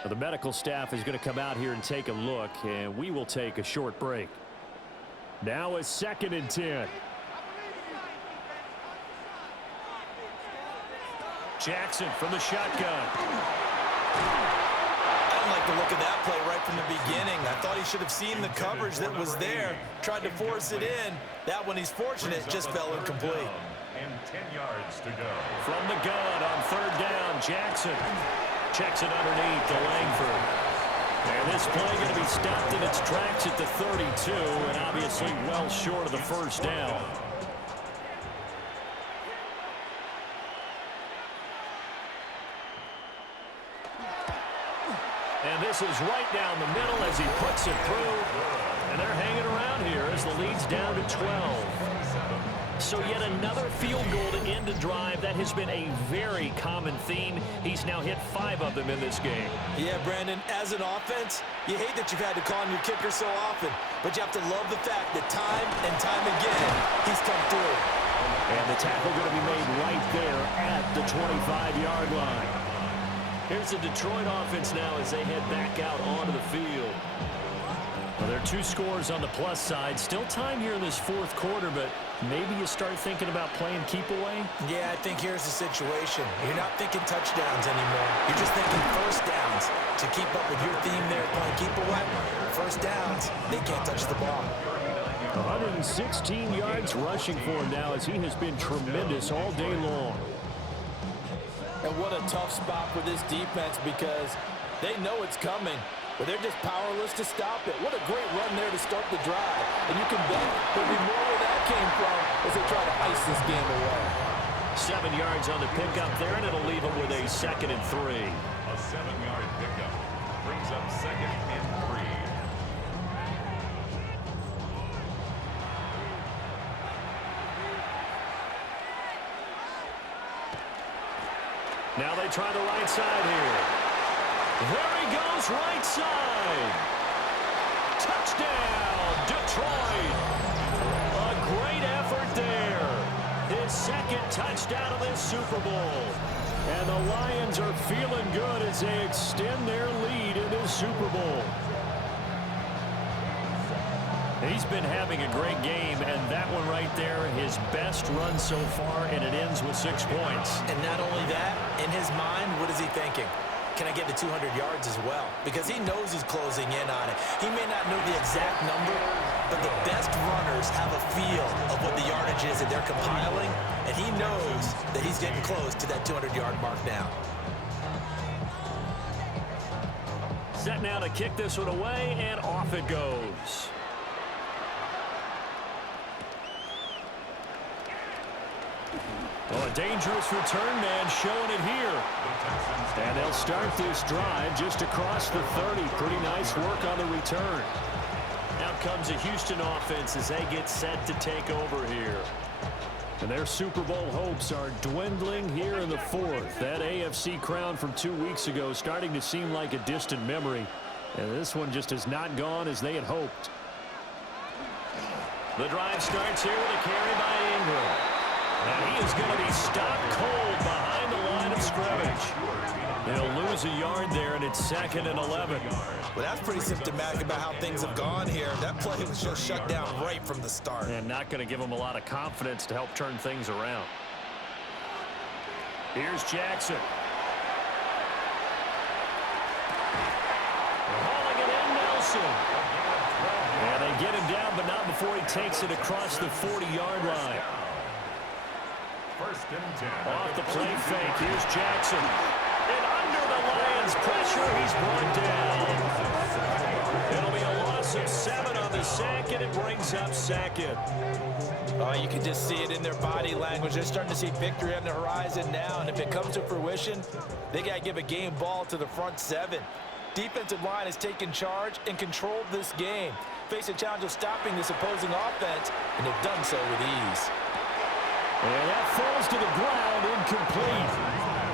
The medical staff is going to come out here and take a look, and we will take a short break. Now it's 2nd and 10. Jackson from the shotgun. I don't like the look of that play right from the beginning. I thought he should have seen the coverage that was there, tried to force it in. That one, he's fortunate, just fell incomplete. And 10 yards to go. From the gun on 3rd down, Jackson checks it underneath to Langford. And this play going to be stopped in its tracks at the 32, and obviously well short of the 1st down. And this is right down the middle as he puts it through. And they're hanging around here as the lead's down to 12. So yet another field goal to end a drive. That has been a very common theme. He's now hit 5 of them in this game. Yeah, Brandon, as an offense, you hate that you've had to call on your kicker so often, but you have to love the fact that time and time again, he's come through. And the tackle going to be made right there at the 25-yard line. Here's the Detroit offense now as they head back out onto the field. Well, there are 2 scores on the plus side. Still time here in this 4th quarter, but maybe you start thinking about playing keep away? Yeah, I think here's the situation. You're not thinking touchdowns anymore. You're just thinking 1st downs. To keep up with your theme there, playing keep away, 1st downs, they can't touch the ball. 116 yards rushing for him now as he has been tremendous all day long. And what a tough spot for this defense because they know it's coming, but they're just powerless to stop it. What a great run there to start the drive. And you can bet there'll be more where that came from as they try to ice this game away. 7 yards on the pickup there, and it'll leave them with a 2nd and 3. A 7-yard pickup brings up 2nd and 3. Now they try the right side here. There he goes, right side. Touchdown, Detroit. A great effort there. His 2nd touchdown of this Super Bowl. And the Lions are feeling good as they extend their lead in this Super Bowl. He's been having a great game, and that one right there, his best run so far, and it ends with 6 points. And not only that, in his mind, what is he thinking? Can I get to 200 yards as well? Because he knows he's closing in on it. He may not know the exact number, but the best runners have a feel of what the yardage is that they're compiling, and he knows that he's getting close to that 200-yard mark now. Set now to kick this one away, and off it goes. Oh, a dangerous return man showing it here. And they'll start this drive just across the 30. Pretty nice work on the return. Now comes the Houston offense as they get set to take over here. And their Super Bowl hopes are dwindling here in the 4th. That AFC crown from 2 weeks ago starting to seem like a distant memory. And this one just has not gone as they had hoped. The drive starts here with a carry by Ingram. And he is going to be stopped cold behind the line of scrimmage. They'll lose a yard there, and it's 2nd and 11. Well, that's pretty symptomatic about how things have gone here. That play was just shut down right from the start. And not going to give them a lot of confidence to help turn things around. Here's Jackson. Hauling it in, Nelson. And they get him down, but not before he takes it across the 40-yard line. 1st and 10. Off the play fake, here's Jackson. And under the Lions' pressure, he's brought down. It'll be a loss of 7 on the sack, and it brings up 2nd. Oh, you can just see it in their body language. They're starting to see victory on the horizon now, and if it comes to fruition, they got to give a game ball to the front 7. Defensive line has taken charge and controlled this game. Face a challenge of stopping this opposing offense, and they've done so with ease. And that falls to the ground, incomplete.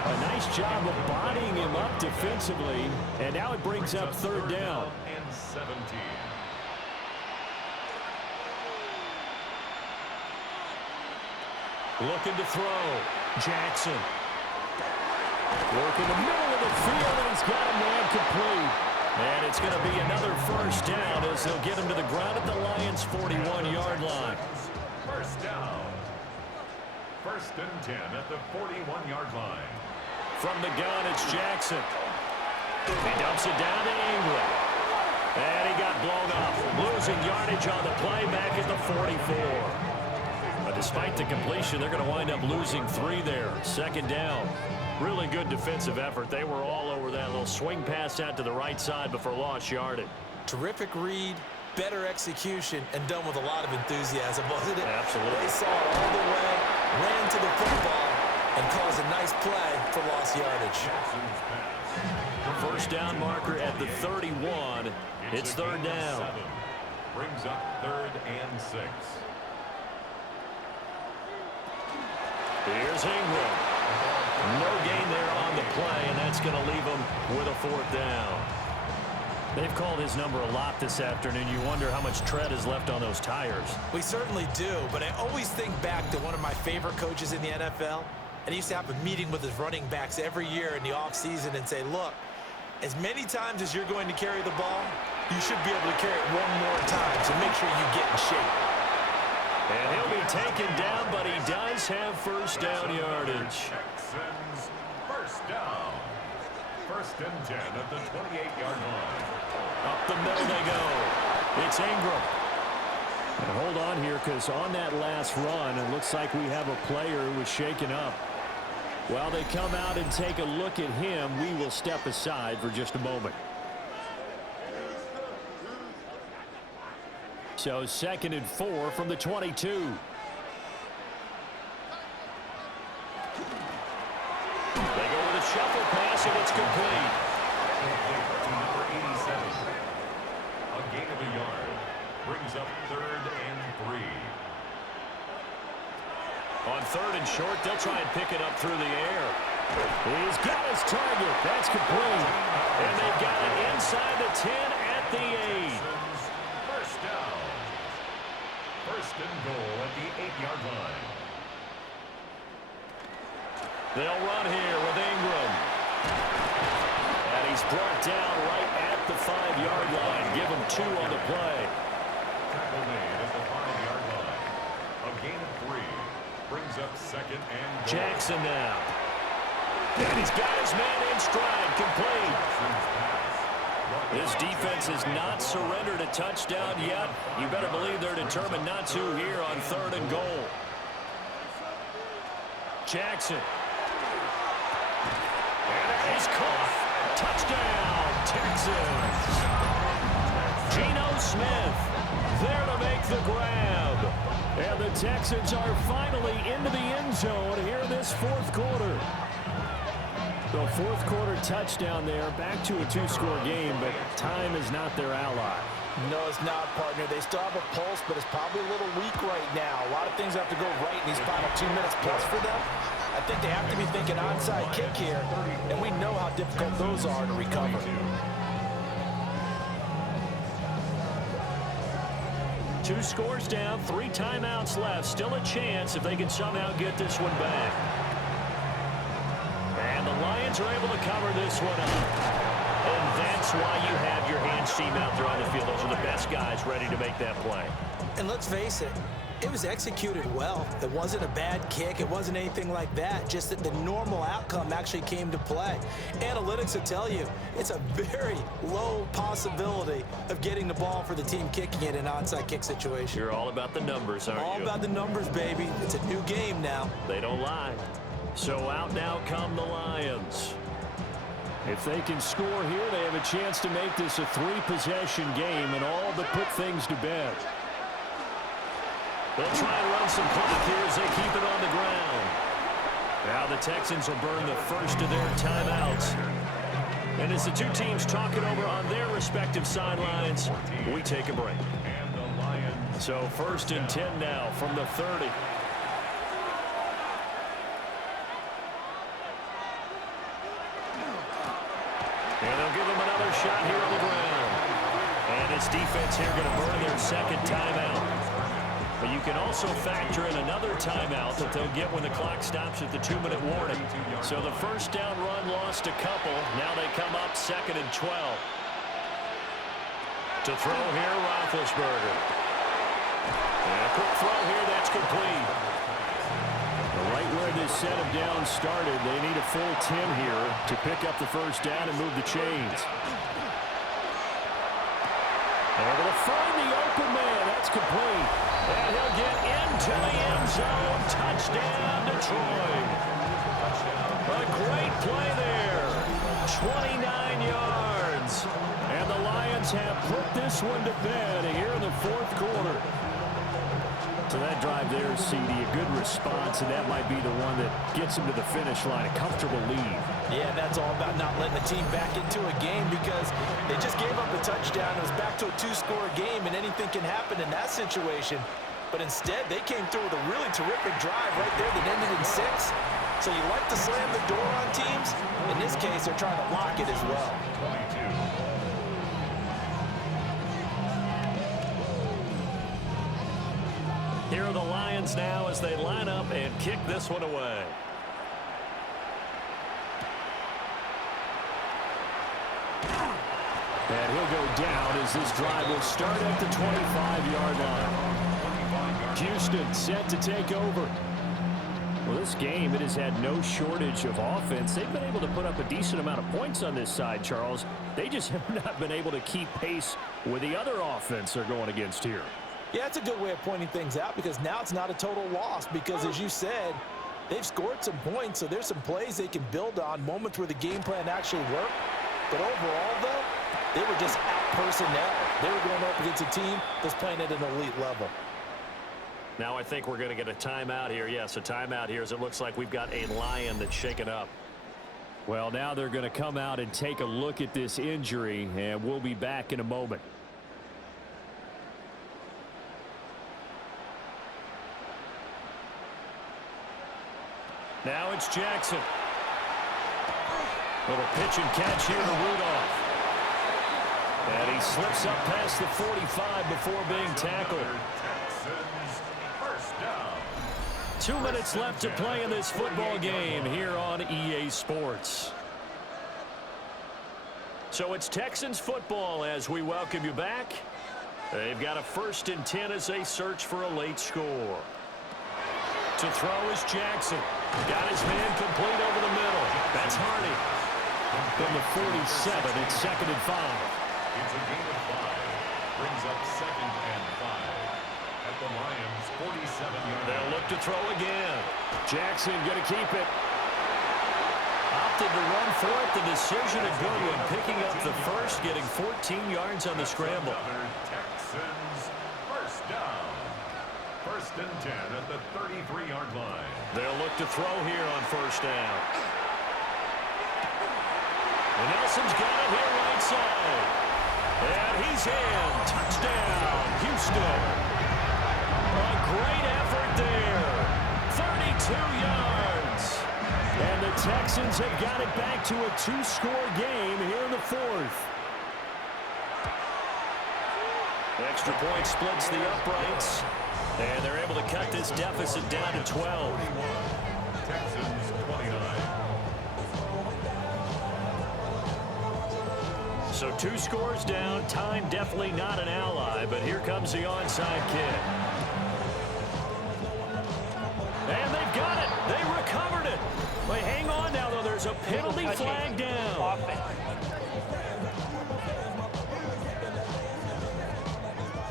A nice job of bodying him up defensively, and now it brings up third down. And 17. Looking to throw. Jackson. Work in the middle of the field, and he's got a man complete. And it's going to be another first down as they'll get him to the ground at the Lions' 41-yard line. First down. First and 10 at the 41-yard line. From the gun, it's Jackson. He dumps it down to Ingram. And he got blown up. Losing yardage on the play back at the 44. But despite the completion, they're going to wind up losing 3 there. Second down. Really good defensive effort. They were all over that little swing pass out to the right side before lost yardage. Terrific read, better execution, and done with a lot of enthusiasm, wasn't it? Absolutely. They saw it all the way, ran to the football, and caused a nice play for lost yardage. First down marker at the 31. It's third down. 7. Brings up 3rd and 6. Here's Ingram. No gain there on the play, and that's going to leave him with a 4th down. They've called his number a lot this afternoon. You wonder how much tread is left on those tires. We certainly do, but I always think back to one of my favorite coaches in the NFL, and he used to have a meeting with his running backs every year in the offseason and say, look, as many times as you're going to carry the ball, you should be able to carry it one more time, so make sure you get in shape. And he'll be taken down, but he does have first down yardage. Texans first down. First and 10 at the 28-yard line. Up the middle they go. It's Ingram. And hold on here, because on that last run, it looks like we have a player who was shaken up. While they come out and take a look at him, we will step aside for just a moment. So 2nd and 4 from the 22. They go with a shuffle pass, and it's complete. To number 87. A gain of a yard. Brings up 3rd and 3. On 3rd and short, they'll try and pick it up through the air. He's got his target. That's complete. And they've got it inside the 10 at the 8. First down. First and goal at the 8-yard line. They'll run here with Ingram. And he's brought down right at the 5-yard line. Give him 2 on the play. Tackle made at the 5-yard line. A gain of 3. Brings up 2nd and goal. Jackson now. And he's got his man in stride. Complete. This defense has not surrendered a touchdown yet. You better believe they're determined not to here on 3rd and goal. Jackson. And he's caught. Touchdown, Texans. Geno Smith there to make the grab. And the Texans are finally into the end zone here in this 4th quarter. The 4th quarter touchdown there, back to a 2-score game, but time is not their ally. No, it's not, partner. They still have a pulse, but it's probably a little weak right now. A lot of things have to go right in these final 2 minutes plus for them. I think they have to be thinking onside kick here, and we know how difficult those are to recover. 2 scores down, 3 timeouts left. Still a chance if they can somehow get this one back. And the Lions are able to cover this one up. And that's why you have your hands team out there on the field. Those are the best guys ready to make that play. And let's face it, it was executed well. It wasn't a bad kick. It wasn't anything like that. Just that the normal outcome actually came to play. Analytics will tell you it's a very low possibility of getting the ball for the team kicking it in an onside kick situation. You're all about the numbers, aren't you? All about the numbers, baby. It's a new game now. They don't lie. So out now come the Lions. If they can score here, they have a chance to make this a 3-possession game and all but put things to bed. They'll try and run some clock here as they keep it on the ground. Now the Texans will burn the first of their timeouts. And as the two teams talk it over on their respective sidelines, we take a break. So 1st and 10 now from the 30. And they'll give them another shot here on the ground. And this defense here going to burn their second timeout. But you can also factor in another timeout that they'll get when the clock stops at the 2-minute warning. So the first down run lost a couple. Now they come up 2nd and 12. To throw here, Roethlisberger. And a quick throw here, that's complete. Right where this set of downs started, they need a full 10 here to pick up the first down and move the chains. Able to find the open man. That's complete. And he'll get into the end zone. Touchdown, Detroit. A great play there. 29 yards. And the Lions have put this one to bed here in the 4th quarter. So that drive there, CD, a good response, and that might be the one that gets them to the finish line, a comfortable lead. Yeah, that's all about not letting the team back into a game because they just gave up a touchdown. It was back to a 2-score game, and anything can happen in that situation. But instead, they came through with a really terrific drive right there that ended in 6. So you like to slam the door on teams. In this case, they're trying to lock it as well. Here are the Lions now as they line up and kick this one away. And he'll go down as this drive will start at the 25-yard line. Houston set to take over. Well, this game, it has had no shortage of offense. They've been able to put up a decent amount of points on this side, Charles. They just have not been able to keep pace with the other offense they're going against here. Yeah, it's a good way of pointing things out because now it's not a total loss because, as you said, they've scored some points, so there's some plays they can build on, moments where the game plan actually worked. But overall, though, they were just out-personnel. They were going up against a team that's playing at an elite level. Now I think we're going to get a timeout here. Yes, a timeout here as it looks like we've got a Lion that's shaken up. Well, now they're going to come out and take a look at this injury, and we'll be back in a moment. Now it's Jackson. Little pitch and catch here to Rudolph. And he slips up past the 45 before being tackled. 2 minutes left to play in this football game here on EA Sports. So it's Texans football as we welcome you back. They've got a 1st and 10 as they search for a late score. To throw is Jackson. Got his man complete over the middle. That's Hardy. From the 47, it's 2nd and 5. It's a gain of 5. Brings up 2nd and 5. At the Lions' 47-yard. They'll look to throw again. Jackson going to keep it. Opted to run for it. The decision a good one. Picking up the first, getting 14 yards on the scramble. Texans first down. 1st and 10 at the 33-yard line. They'll look to throw here on 1st down. And Nelson's got it here right side. And he's in. Touchdown, Houston. A great effort there. 32 yards. And the Texans have got it back to a 2-score game here in the 4th. Extra point splits the uprights. And they're able to cut this deficit down to 12. Texans 29. So 2 scores down. Time definitely not an ally, but here comes the onside kick. And they've got it. They recovered it. Wait, hang on now, though. There's a penalty flag down.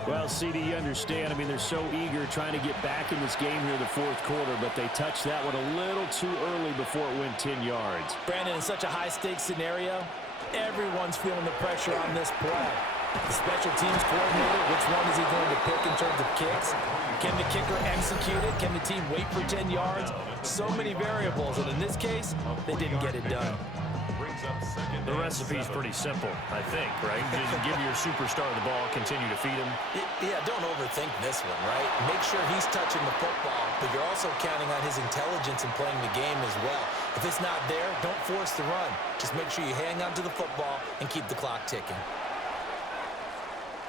Well, CD, you understand. I mean, they're so eager trying to get back in this game here in the 4th quarter, but they touched that one a little too early before it went 10 yards. Brandon, in such a high-stakes scenario, everyone's feeling the pressure on this play. The special teams coordinator, which one is he going to pick in terms of kicks? Can the kicker execute it? Can the team wait for 10 yards? So many variables, and in this case, they didn't get it done. The recipe is pretty simple, I think, right? Just give your superstar the ball, continue to feed him. Yeah, don't overthink this one, right? Make sure he's touching the football, but you're also counting on his intelligence in playing the game as well. If it's not there, don't force the run. Just make sure you hang on to the football and keep the clock ticking.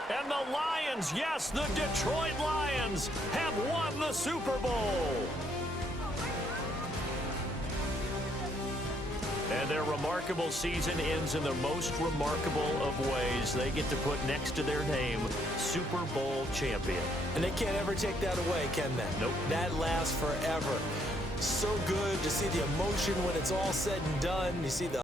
And the Lions, yes, the Detroit Lions have won the Super Bowl. And their remarkable season ends in the most remarkable of ways. They get to put next to their name, Super Bowl champion. And they can't ever take that away, can they? Nope. That lasts forever. So good to see the emotion when it's all said and done. You see the